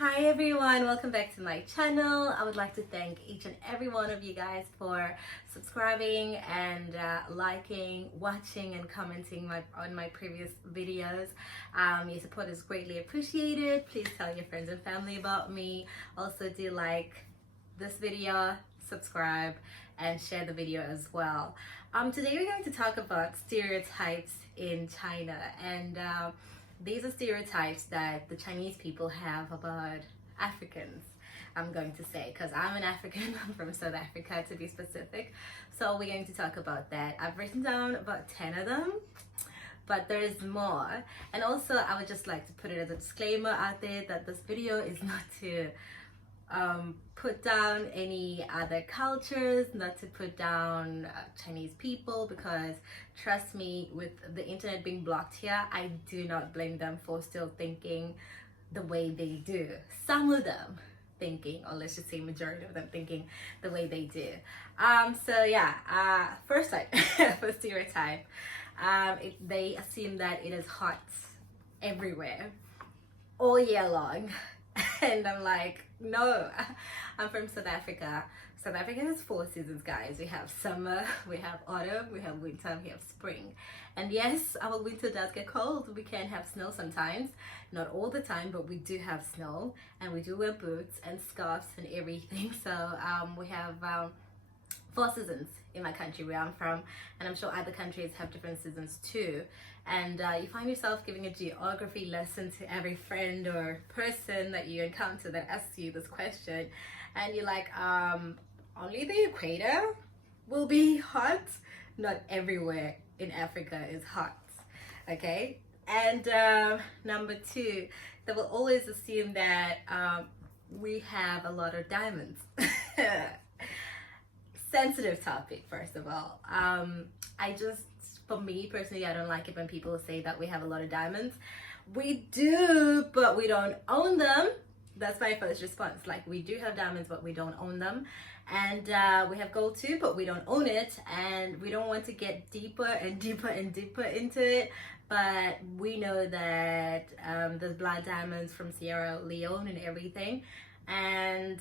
Hi everyone, welcome back to my channel. I would like to thank each and every one of you guys for subscribing and liking, watching and commenting on my previous videos. Your support is greatly appreciated. Please tell your friends and family about me. Also do like this video, subscribe and share the video as well. Today we're going to talk about stereotypes in China, and these are stereotypes that the Chinese people have about Africans, I'm going to say, because I'm an African. I'm from South Africa to be specific. So we're going to talk about that. I've written down about 10 of them, but there's more. And also I would just like to put it as a disclaimer out there that this video is not to put down any other cultures, not to put down Chinese people, because trust me, with the internet being blocked here, I do not blame them for still thinking the way they do. Some of them thinking, or let's just say majority of them thinking the way they do. So yeah, first type for stereotype, they assume that it is hot everywhere all year long. And I'm like, no, I'm from South Africa. South Africa has 4 seasons, guys. We have summer, we have autumn, we have winter, we have spring. And yes, our winter does get cold. We can have snow sometimes, not all the time, but we do have snow, and we do wear boots and scarves and everything. So we have 4 seasons in my country where I'm from, and I'm sure other countries have different seasons too. And you find yourself giving a geography lesson to every friend or person that you encounter that asks you this question, and you're like, only the equator will be hot. Not everywhere in Africa is hot, okay? And number 2, they will always assume that we have a lot of diamonds. Sensitive topic, first of all. For me personally, I don't like it when people say that we have a lot of diamonds. We do, but we don't own them. That's my first response. Like, we do have diamonds, but we don't own them. And we have gold too, but we don't own it. And we don't want to get deeper and deeper and deeper into it. But we know that there's blood diamonds from Sierra Leone and everything. And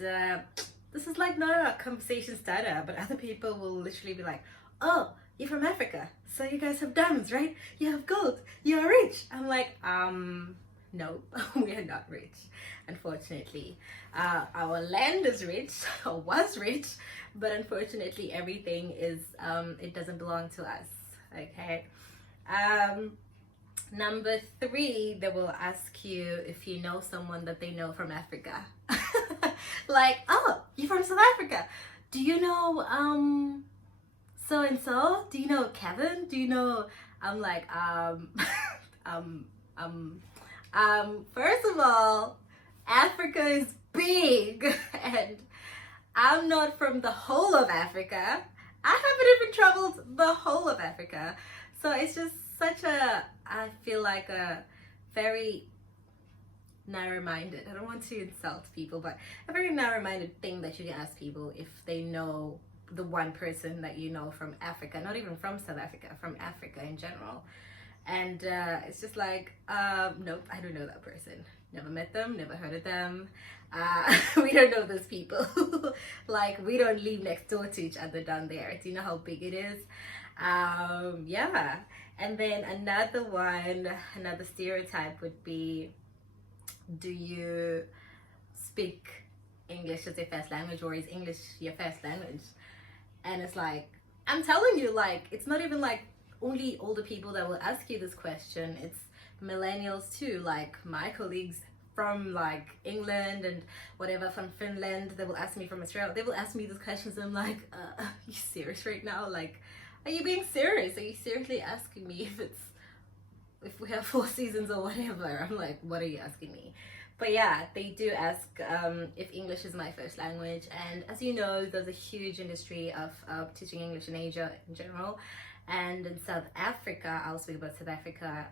this is like not a conversation starter, but other people will literally be like, oh, you're from Africa, so you guys have diamonds, right? You have gold, you are rich. I'm like, no, we are not rich, unfortunately. Our land is rich, or was rich, but unfortunately everything is, it doesn't belong to us, okay? Number 3, they will ask you if you know someone that they know from Africa. Like, oh, you're from South Africa. Do you know, so and so? Do you know Kevin? Do you know? I'm like, first of all, Africa is big, and I'm not from the whole of Africa. I haven't even traveled the whole of Africa. So it's just such a, I feel like a very narrow-minded, I don't want to insult people, but a very narrow-minded thing that you can ask people if they know the one person that you know from Africa, not even from South Africa, from Africa in general. And it's just like, nope, I don't know that person. Never met them, never heard of them. We don't know those people. Like, we don't live next door to each other down there. Do you know how big it is? Yeah. And then another stereotype would be, do you speak English as your first language, or is English your first language? And it's like, I'm telling you, like, it's not even like only older people that will ask you this question. It's millennials too. Like, my colleagues from like England and whatever, from Finland, they will ask me, from Australia, they will ask me these questions, and I'm like, are you serious right now? Like, are you being serious? Are you seriously asking me if we have 4 seasons or whatever? I'm like, what are you asking me? But yeah, they do ask if English is my first language. And as you know, there's a huge industry of teaching English in Asia in general. And in South Africa, I'll speak about South Africa,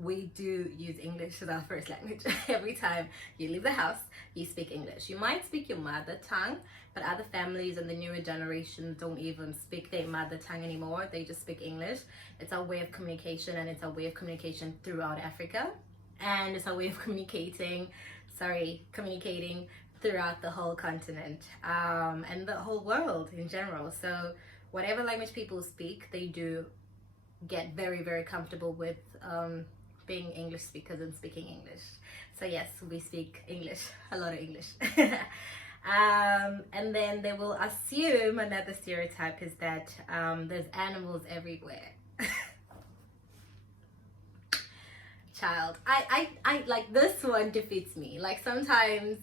we do use English as our first language. Every time you leave the house, you speak English. You might speak your mother tongue, but other families and the newer generation don't even speak their mother tongue anymore. They just speak English. It's our way of communication, and it's our way of communication throughout Africa. And it's our way of communicating. communicating throughout the whole continent, and the whole world in general. So whatever language people speak, they do get very, very comfortable with being English speakers and speaking English. So yes, we speak English, a lot of English. And then they will assume another stereotype is that there's animals everywhere. Child, I like, this one defeats me. Like, sometimes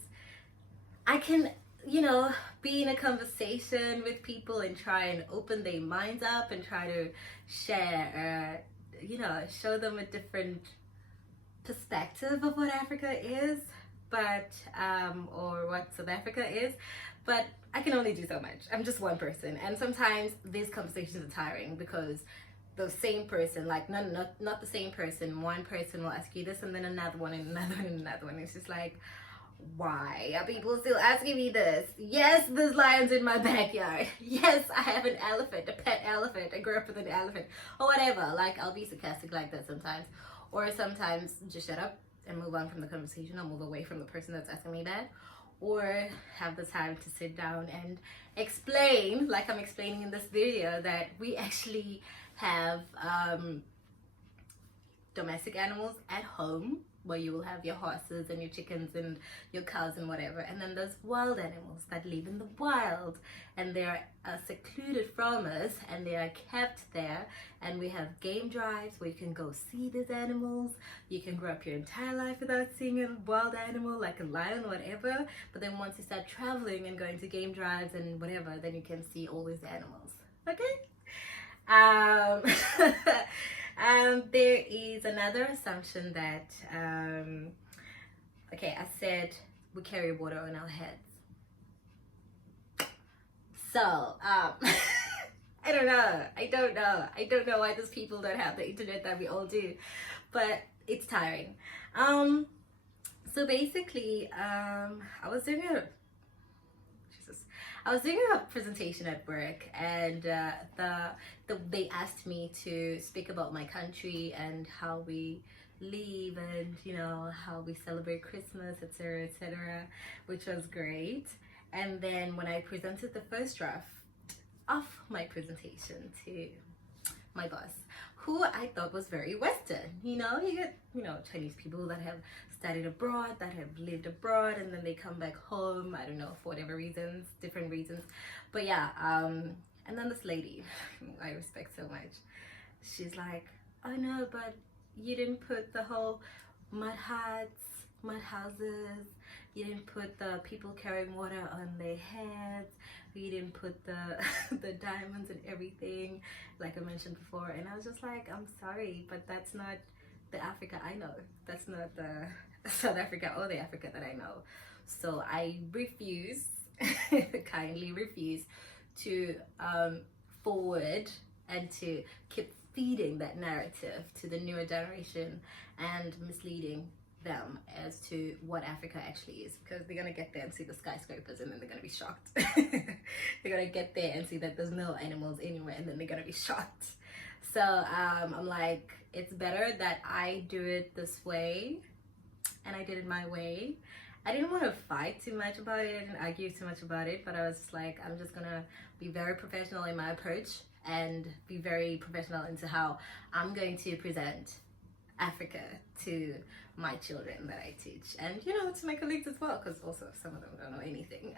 I can, you know, be in a conversation with people and try and open their minds up and try to share, you know, show them a different perspective of what Africa is, but or what South Africa is, but I can only do so much. I'm just one person, and sometimes these conversations are tiring because the same person, like not the same person, one person will ask you this and then another one and another one and another one. It's just like, why are people still asking me this? Yes, there's lions in my backyard. Yes, I have an elephant, a pet elephant. I grew up with an elephant, or whatever. Like, I'll be sarcastic like that sometimes, or sometimes just shut up and move on from the conversation, or move away from the person that's asking me that, or have the time to sit down and explain, like I'm explaining in this video, that we actually have domestic animals at home, where you will have your horses and your chickens and your cows and whatever, and then there's wild animals that live in the wild, and they are secluded from us, and they are kept there, and we have game drives where you can go see these animals. You can grow up your entire life without seeing a wild animal like a lion or whatever, but then once you start traveling and going to game drives and whatever, then you can see all these animals. Okay. There is another assumption that, okay, I said we carry water on our heads. So, I don't know why those people don't have the internet that we all do, but it's tiring. So basically, I was doing a presentation at work, and they asked me to speak about my country and how we live, and you know, how we celebrate Christmas, etc., etc., which was great. And then when I presented the first draft of my presentation to my boss, who I thought was very Western, you know, you get, you know, Chinese people that have studied abroad, that have lived abroad, and then they come back home, I don't know, for whatever reasons, different reasons. But yeah, and then this lady I respect so much, she's like, oh no, but you didn't put the whole mud huts, mud houses, you didn't put the people carrying water on their heads, you didn't put the the diamonds and everything, like I mentioned before. And I was just like, I'm sorry, but that's not the Africa I know. That's not the South Africa or the Africa that I know. So I refuse, kindly refuse, to forward and to keep feeding that narrative to the newer generation and misleading them as to what Africa actually is, because they're gonna get there and see the skyscrapers and then they're gonna be shocked. They're gonna get there and see that there's no animals anywhere, and then they're gonna be shocked. So I'm like, it's better that I do it this way, and I did it my way. I didn't want to fight too much about it, I didn't argue too much about it, but I was just like, I'm just gonna be very professional in my approach and be very professional into how I'm going to present Africa to my children that I teach, and you know, to my colleagues as well, because also some of them don't know anything.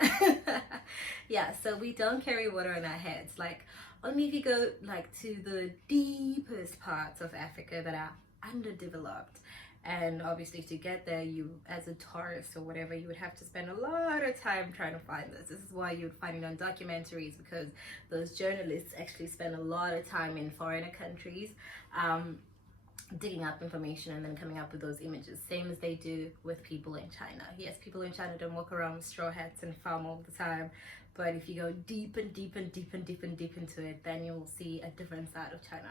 Yeah, so we don't carry water in our heads, like only if you go like to the deepest parts of Africa that are underdeveloped. And obviously to get there, you as a tourist or whatever, you would have to spend a lot of time trying to find this. This is why you would find it on documentaries, because those journalists actually spend a lot of time in foreigner countries digging up information and then coming up with those images, same as they do with people in China. Yes, people in China don't walk around with straw hats and farm all the time, but if you go deep and deep and deep and deep and deep into it, then you will see a different side of China.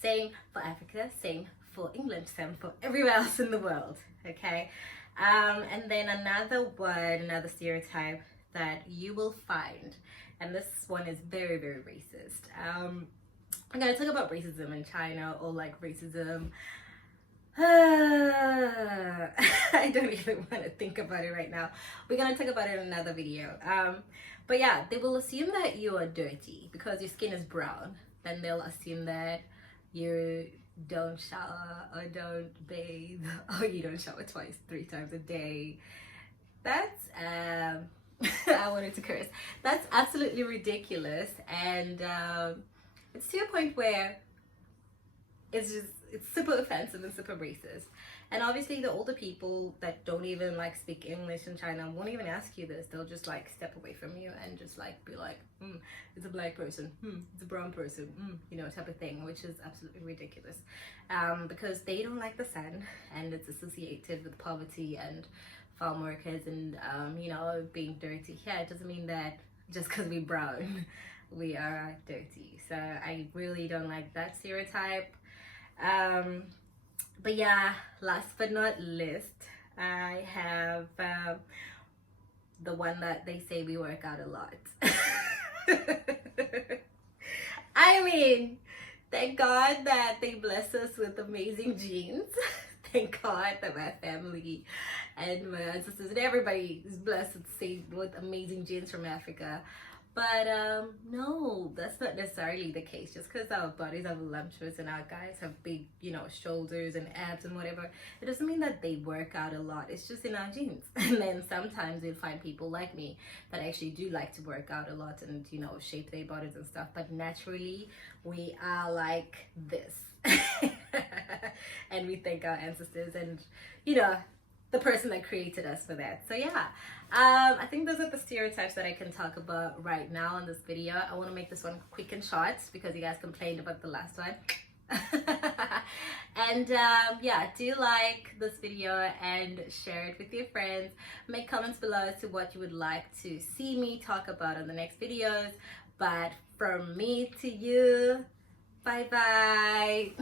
Same for Africa, same for England, same for everywhere else in the world. Okay, and then another word, another stereotype that you will find, and this one is very, very racist. I'm gonna talk about racism in China, or like racism I don't even want to think about it right now. We're gonna talk about it in another video. But yeah, they will assume that you are dirty because your skin is brown. Then they'll assume that you don't shower or don't bathe or you don't shower twice, 3 times a day. That's I wanted to curse. That's absolutely ridiculous, and it's to a point where it's super offensive and super racist. And obviously the older people that don't even like speak English in China won't even ask you this. They'll just like step away from you and just like be like, it's a black person, it's a brown person, you know, type of thing, which is absolutely ridiculous. Because they don't like the sun, and it's associated with poverty and farm workers and you know, being dirty. Yeah, it doesn't mean that just because we're brown we are dirty. So I really don't like that stereotype. But yeah, last but not least, I have the one that they say we work out a lot. I mean, thank God that they bless us with amazing genes. Thank God that my family and my ancestors and everybody is blessed with amazing genes from Africa. But no, that's not necessarily the case. Just because our bodies are voluptuous and our guys have big, you know, shoulders and abs and whatever, it doesn't mean that they work out a lot. It's just in our genes. And then sometimes you'll find people like me that actually do like to work out a lot and, you know, shape their bodies and stuff. But naturally, we are like this. And we thank our ancestors and, you know, the person that created us for that. So yeah, I think those are the stereotypes that I can talk about right now in this video. I want to make this one quick and short because you guys complained about the last one. And yeah, do like this video and share it with your friends. Make comments below as to what you would like to see me talk about in the next videos. But from me to you, bye bye.